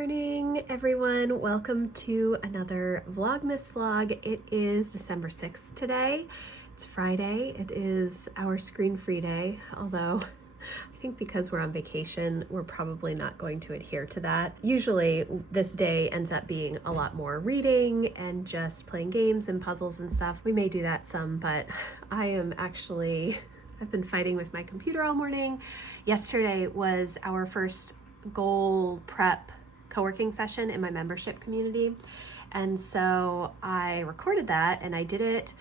morning, everyone. Welcome to another Vlogmas vlog. It is December 6th today. It's Friday. It is our screen-free day, although I think because we're on vacation, we're probably not going to adhere to that. Usually this day ends up being a lot more reading and just playing games and puzzles and stuff. We may do that some, but I've been fighting with my computer all morning. Yesterday was our first goal prep co-working session in my membership community, and so I recorded that and I did it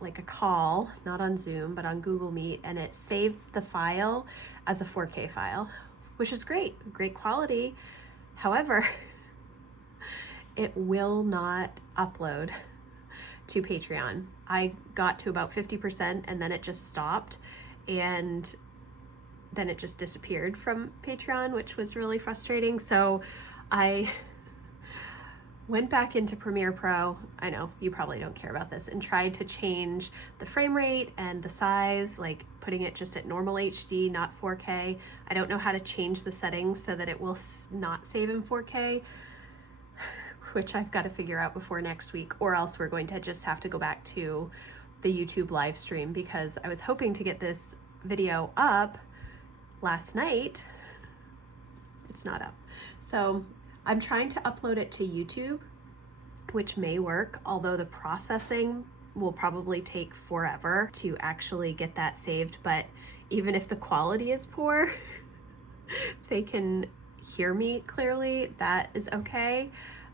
like a call, not on Zoom but on Google Meet, and it saved the file as a 4K file, which is great quality. However, it will not upload to Patreon. I got to about 50% and then it just stopped, and then it just disappeared from Patreon, which was really frustrating. So I went back into Premiere Pro, I know you probably don't care about this, and tried to change the frame rate and the size, like putting it just at normal HD, not 4K. I don't know how to change the settings so that it will not save in 4K, which I've got to figure out before next week, or else we're going to just have to go back to the YouTube live stream, because I was hoping to get this video up last night. It's not up. So I'm trying to upload it to YouTube, which may work, although the processing will probably take forever to actually get that saved. But even if the quality is poor, they can hear me clearly, that is okay.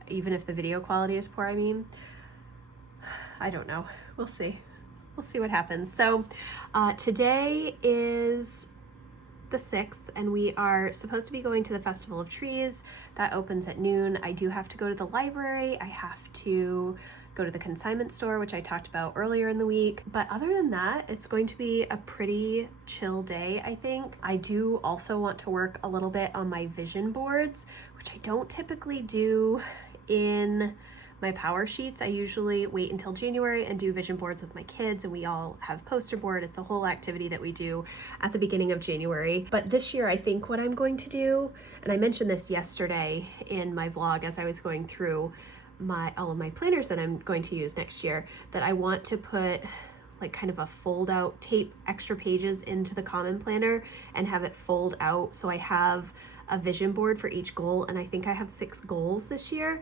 Even if the video quality is poor, I mean, I don't know. We'll see. We'll see what happens. So today is the 6th, and we are supposed to be going to the Festival of Trees. That opens at noon. I do have to go to the library. I have to go to the consignment store, which I talked about earlier in the week. But other than that, it's going to be a pretty chill day, I think. I do also want to work a little bit on my vision boards, which I don't typically do in my power sheets. I usually wait until January and do vision boards with my kids, and we all have poster board. It's a whole activity that we do at the beginning of January. But this year, I think what I'm going to do, and I mentioned this yesterday in my vlog as I was going through all of my planners that I'm going to use next year, that I want to put like kind of a fold out, tape extra pages into the common planner and have it fold out, so I have a vision board for each goal. And I think I have 6 goals this year.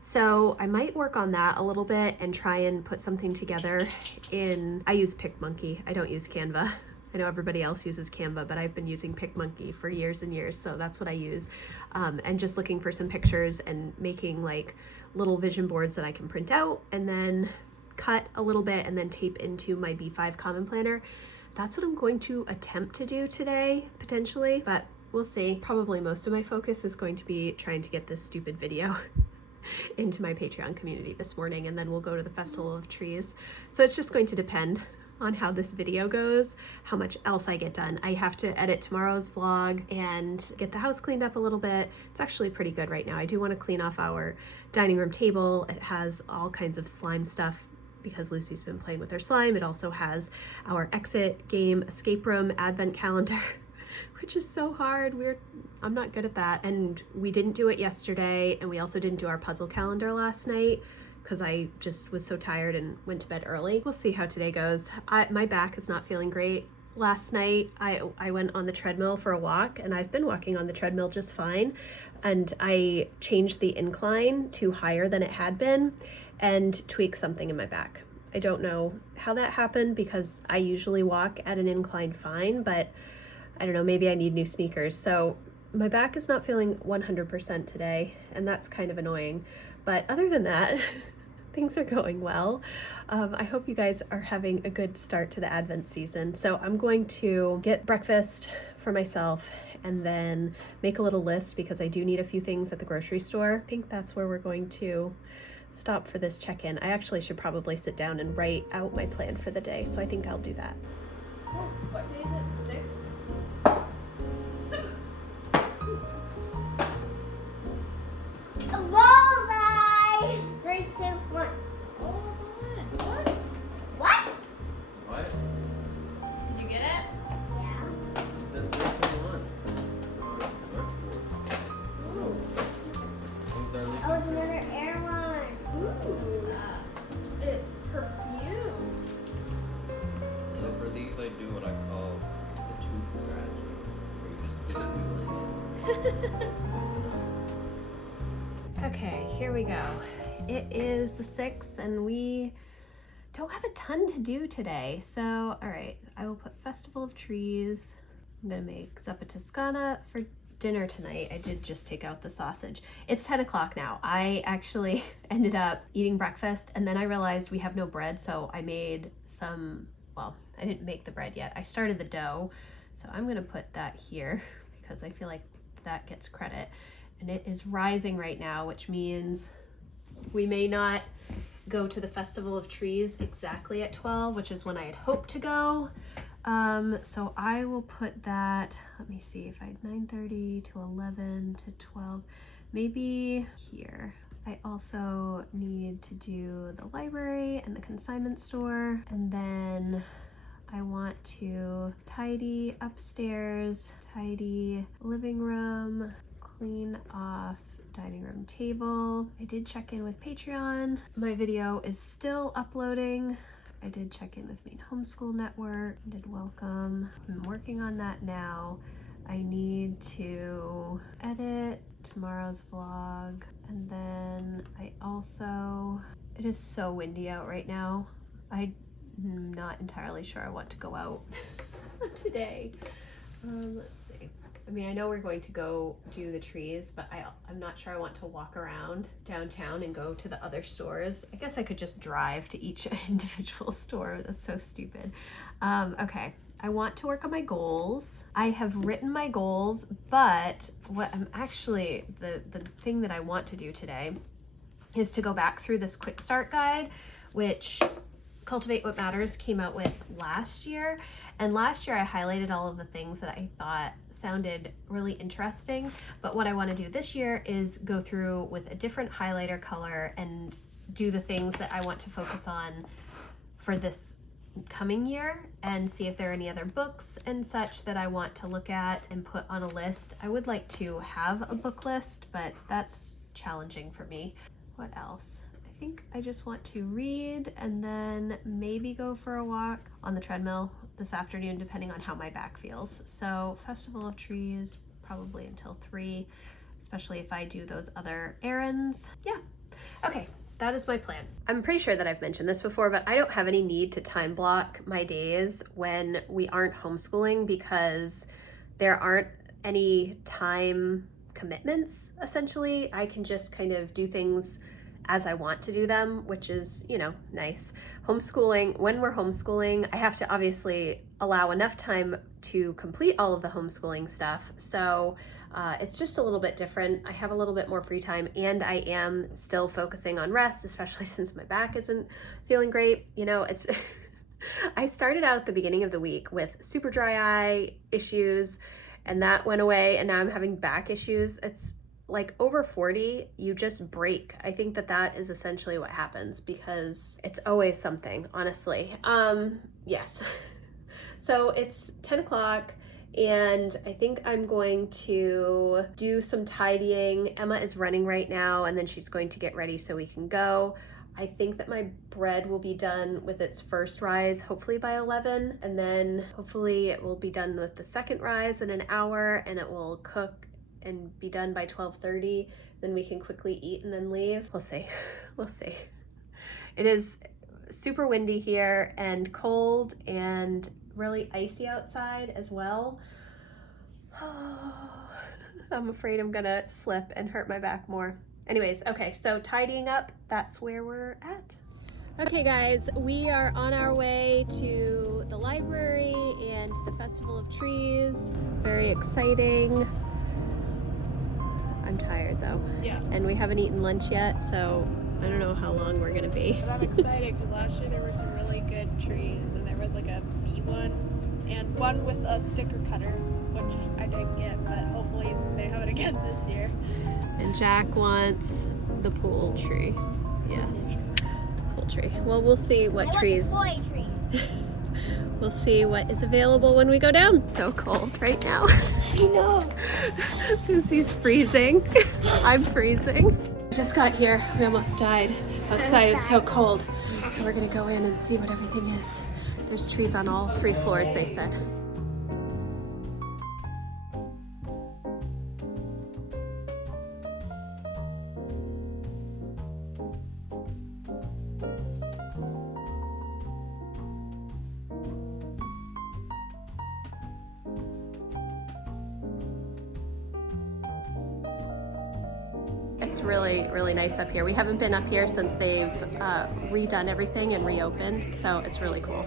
So I might work on that a little bit and try and put something together I use PicMonkey. I don't use Canva. I know everybody else uses Canva, but I've been using PicMonkey for years and years, so that's what I use. And just looking for some pictures and making like little vision boards that I can print out and then cut a little bit and then tape into my B5 Common Planner. That's what I'm going to attempt to do today, potentially, but we'll see. Probably most of my focus is going to be trying to get this stupid video into my Patreon community this morning, and then we'll go to the Festival of Trees. So it's just going to depend on how this video goes, how much else I get done. I have to edit tomorrow's vlog and get the house cleaned up a little bit. It's actually pretty good right now. I do want to clean off our dining room table. It has all kinds of slime stuff because Lucy's been playing with her slime. It also has our exit game, escape room, advent calendar, which is so hard. I'm not good at that. And we didn't do it yesterday, and we also didn't do our puzzle calendar last night because I just was so tired and went to bed early. We'll see how today goes. My back is not feeling great. Last night I went on the treadmill for a walk, and I've been walking on the treadmill just fine, and I changed the incline to higher than it had been and tweaked something in my back. I don't know how that happened because I usually walk at an incline fine, but I don't know, maybe I need new sneakers. So my back is not feeling 100% today, and that's kind of annoying. But other than that, things are going well. I hope you guys are having a good start to the Advent season. So I'm going to get breakfast for myself and then make a little list because I do need a few things at the grocery store. I think that's where we're going to stop for this check-in. I actually should probably sit down and write out my plan for the day, so I think I'll do that. Oh, what day is it? 6th? Bullseye! 3, 2, 1. Oh, what? What? What? Did you get it? Yeah. It's at 3:21. Ooh. Okay, here we go. It is the 6th and we don't have a ton to do today. So, all right, I will put Festival of Trees. I'm gonna make zuppa toscana for dinner tonight. I did just take out the sausage. It's 10 o'clock now. I actually ended up eating breakfast and then I realized we have no bread, so I made some, well, I didn't make the bread yet. I started the dough, so I'm gonna put that here because I feel like that gets credit. And it is rising right now, which means we may not go to the Festival of Trees exactly at 12, which is when I had hoped to go. So I will put that, let me see, if I had 9:30 to 11 to 12, maybe here. I also need to do the library and the consignment store, and then I want to tidy upstairs, tidy living room, clean off dining room table. I did check in with Patreon. My video is still uploading. I did check in with Maine Homeschool Network, did welcome. I'm working on that now. I need to edit tomorrow's vlog, and then I also, it is so windy out right now. I'm not entirely sure I want to go out today. Let's see. I mean, I know we're going to go do the trees, but I'm not sure I want to walk around downtown and go to the other stores. I guess I could just drive to each individual store. That's so stupid. Okay, I want to work on my goals. I have written my goals, but what I'm actually, the thing that I want to do today is to go back through this quick start guide, which Cultivate What Matters came out with last year. And last year I highlighted all of the things that I thought sounded really interesting. But what I want to do this year is go through with a different highlighter color and do the things that I want to focus on for this coming year and see if there are any other books and such that I want to look at and put on a list. I would like to have a book list, but that's challenging for me. What else? I think I just want to read and then maybe go for a walk on the treadmill this afternoon, depending on how my back feels. So Festival of Trees, probably until 3, especially if I do those other errands. Yeah, okay, that is my plan. I'm pretty sure that I've mentioned this before, but I don't have any need to time block my days when we aren't homeschooling because there aren't any time commitments, essentially. I can just kind of do things as I want to do them, which is, you know, nice. Homeschooling, when we're homeschooling, I have to obviously allow enough time to complete all of the homeschooling stuff. So it's just a little bit different. I have a little bit more free time and I am still focusing on rest, especially since my back isn't feeling great. You know, it's, I started out the beginning of the week with super dry eye issues and that went away and now I'm having back issues. It's like over 40, you just break. I think that that is essentially what happens because it's always something, honestly. Yes. So it's 10 o'clock and I think I'm going to do some tidying. Emma is running right now and then she's going to get ready so we can go. I think that my bread will be done with its first rise, hopefully by 11. And then hopefully it will be done with the second rise in an hour and it will cook and be done by 12:30, then we can quickly eat and then leave. We'll see, we'll see. It is super windy here and cold and really icy outside as well. I'm afraid I'm gonna slip and hurt my back more. Anyways, okay, so tidying up, that's where we're at. Okay guys, we are on our way to the library and the Festival of Trees. Very exciting. I'm tired though. Yeah. And we haven't eaten lunch yet, so I don't know how long we're gonna be. But I'm excited because last year there were some really good trees and there was like a bee one and one with a sticker cutter, which I didn't get, but hopefully they have it again this year. And Jack wants the pool tree. Yes, the pool tree. Well, we'll see what trees. Want the boy tree. We'll see what is available when we go down. So cold right now. I know. Lucy's freezing. I'm freezing. Just got here. We almost died. Outside it's so cold. So we're gonna go in and see what everything is. There's trees on all 3 floors, they said. It's really, really nice up here. We haven't been up here since they've redone everything and reopened, so it's really cool.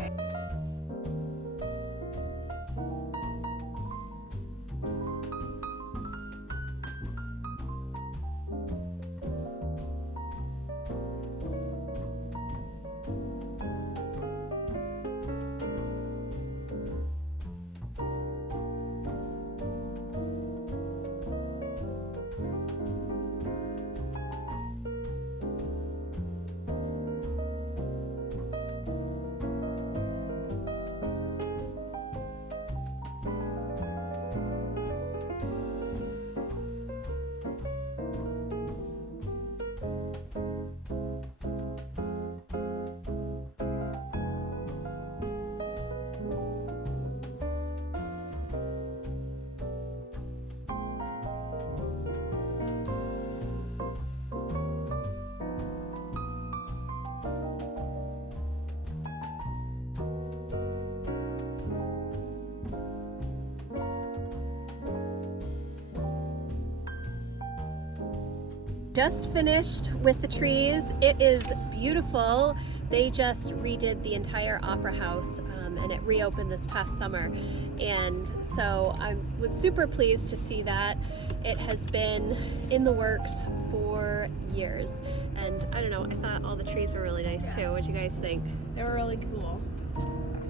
Just finished with the trees. It is beautiful. They just redid the entire Opera House and it reopened this past summer. And so I was super pleased to see that. It has been in the works for years. And I don't know, I thought all the trees were really nice too. What'd you guys think? They were really cool.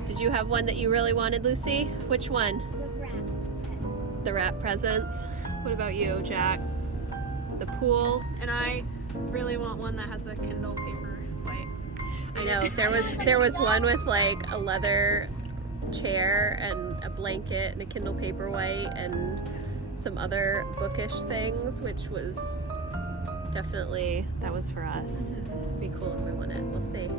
Did you have one that you really wanted, Lucy? Which one? The rat. The rat presents. What about you, Jack? The pool. And I really want one that has a Kindle Paperwhite. I know, there was one with like a leather chair and a blanket and a Kindle Paperwhite and some other bookish things, which was definitely, that was for us. It'd be cool if we won it. We'll see.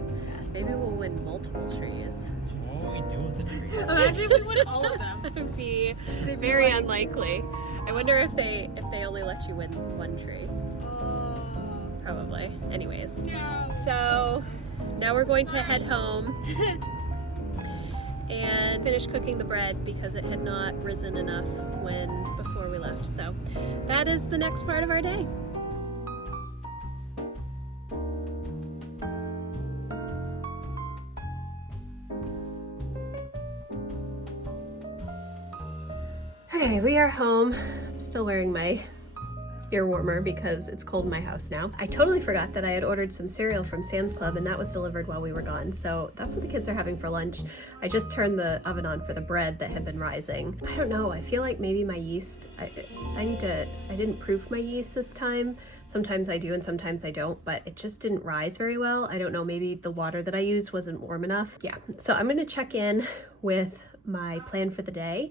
Maybe we'll win multiple trees. What will we do with the tree? Imagine if we win all of them. That would be very unlikely. I wonder if they only let you win one tree. Probably. Anyways. No. So now we're going to head home and finish cooking the bread because it had not risen enough before we left. So that is the next part of our day. Okay, we are home. I'm still wearing my ear warmer because it's cold in my house now. I totally forgot that I had ordered some cereal from Sam's Club and that was delivered while we were gone. So that's what the kids are having for lunch. I just turned the oven on for the bread that had been rising. I don't know, I feel like maybe my yeast, I didn't proof my yeast this time. Sometimes I do and sometimes I don't, but it just didn't rise very well. I don't know, maybe the water that I used wasn't warm enough. Yeah, so I'm gonna check in with my plan for the day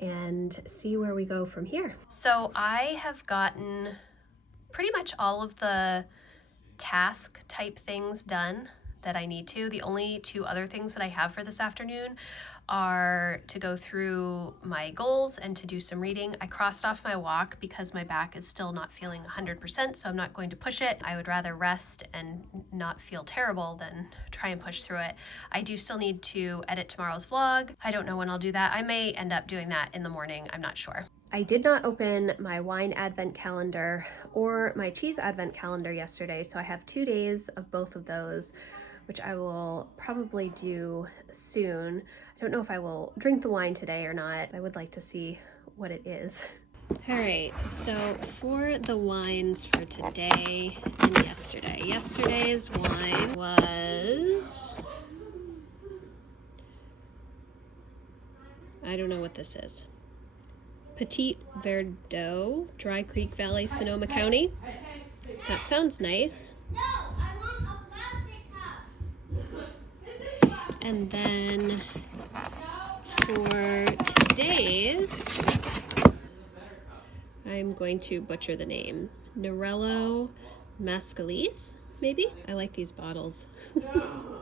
and see where we go from here. So I have gotten pretty much all of the task type things done that I need to. The only two other things that I have for this afternoon are to go through my goals and to do some reading. I crossed off my walk because my back is still not feeling 100%, so I'm not going to push it. I would rather rest and not feel terrible than try and push through it. I do still need to edit tomorrow's vlog. I don't know when I'll do that. I may end up doing that in the morning, I'm not sure. I did not open my wine advent calendar or my cheese advent calendar yesterday, so I have 2 days of both of those, which I will probably do soon. I don't know if I will drink the wine today or not. I would like to see what it is. All right, so for the wines for today and yesterday. Yesterday's wine was, I don't know what this is. Petit Verdot, Dry Creek Valley, Sonoma County. That sounds nice. No, I want a plastic cup. And then for today's, I'm going to butcher the name. Nerello Mascalis, maybe? I like these bottles.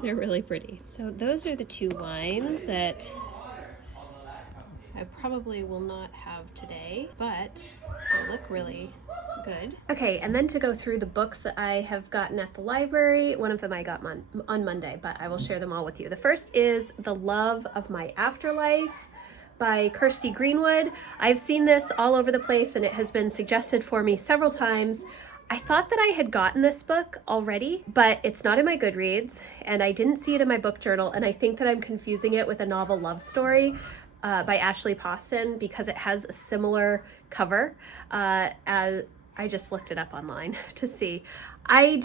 They're really pretty. So those are the two wines that I probably will not have today, but they look really good. Okay, and then to go through the books that I have gotten at the library. One of them I got on Monday, but I will share them all with you. The first is The Love of My Afterlife by Kirsty Greenwood. I've seen this all over the place and it has been suggested for me several times. I thought that I had gotten this book already, but it's not in my Goodreads, and I didn't see it in my book journal, and I think that I'm confusing it with a novel love story by Ashley Poston because it has a similar cover as I just looked it up online to see. I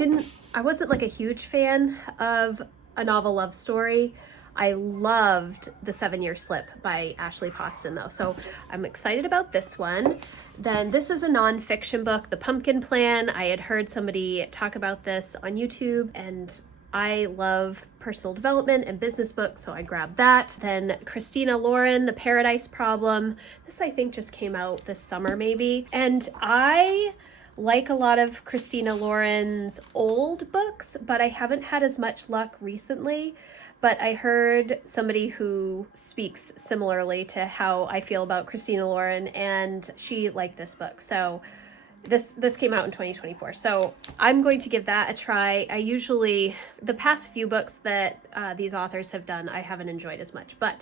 wasn't like a huge fan of a novel love story. I loved The 7-Year Slip by Ashley Poston though, so I'm excited about this one. Then this is a nonfiction book, The Pumpkin Plan. I had heard somebody talk about this on YouTube, and I love personal development and business books, so I grabbed that. Then Christina Lauren, The Paradise Problem. This I think just came out this summer maybe, and I like a lot of Christina Lauren's old books, but I haven't had as much luck recently. But I heard somebody who speaks similarly to how I feel about Christina Lauren, and she liked this book. So this came out in 2024. So I'm going to give that a try. I usually, the past few books that these authors have done, I haven't enjoyed as much, but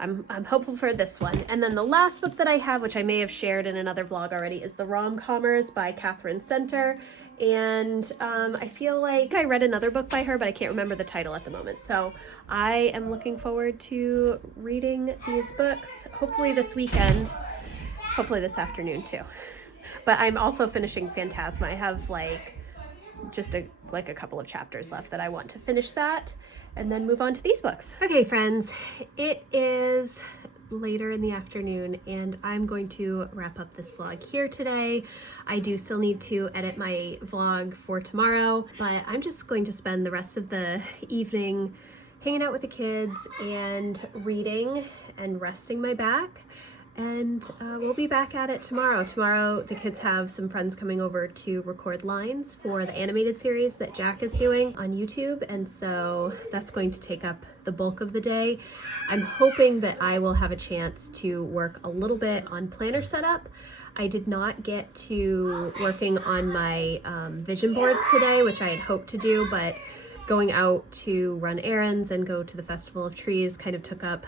I'm hopeful for this one. And then the last book that I have, which I may have shared in another vlog already, is The Rom-Commers by Catherine Center. And I feel like I read another book by her, but I can't remember the title at the moment. So I am looking forward to reading these books, hopefully this weekend, hopefully this afternoon too. But I'm also finishing Phantasma. I have like just a couple of chapters left that I want to finish that and then move on to these books. Okay, friends, it is later in the afternoon and I'm going to wrap up this vlog here today. I do still need to edit my vlog for tomorrow, but I'm just going to spend the rest of the evening hanging out with the kids and reading and resting my back. And we'll be back at it tomorrow. Tomorrow, the kids have some friends coming over to record lines for the animated series that Jack is doing on YouTube. And so that's going to take up the bulk of the day. I'm hoping that I will have a chance to work a little bit on planner setup. I did not get to working on my vision boards today, which I had hoped to do, but going out to run errands and go to the Festival of Trees kind of took up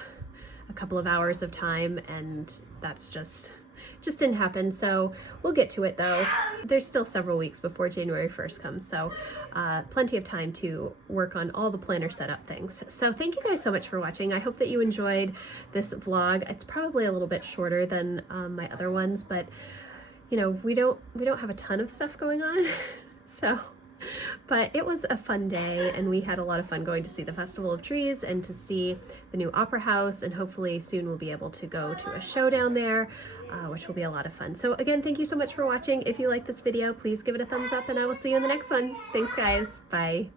a couple of hours of time, and that's just didn't happen. So we'll get to it though. There's still several weeks before January 1st comes, so plenty of time to work on all the planner setup things. So thank you guys so much for watching. I hope that you enjoyed this vlog. It's probably a little bit shorter than my other ones, but you know, we don't have a ton of stuff going on. So but it was a fun day, and we had a lot of fun going to see the Festival of Trees and to see the new Opera House, and hopefully soon we'll be able to go to a show down there, which will be a lot of fun. So again, thank you so much for watching. If you like this video, please give it a thumbs up, and I will see you in the next one. Thanks guys. Bye.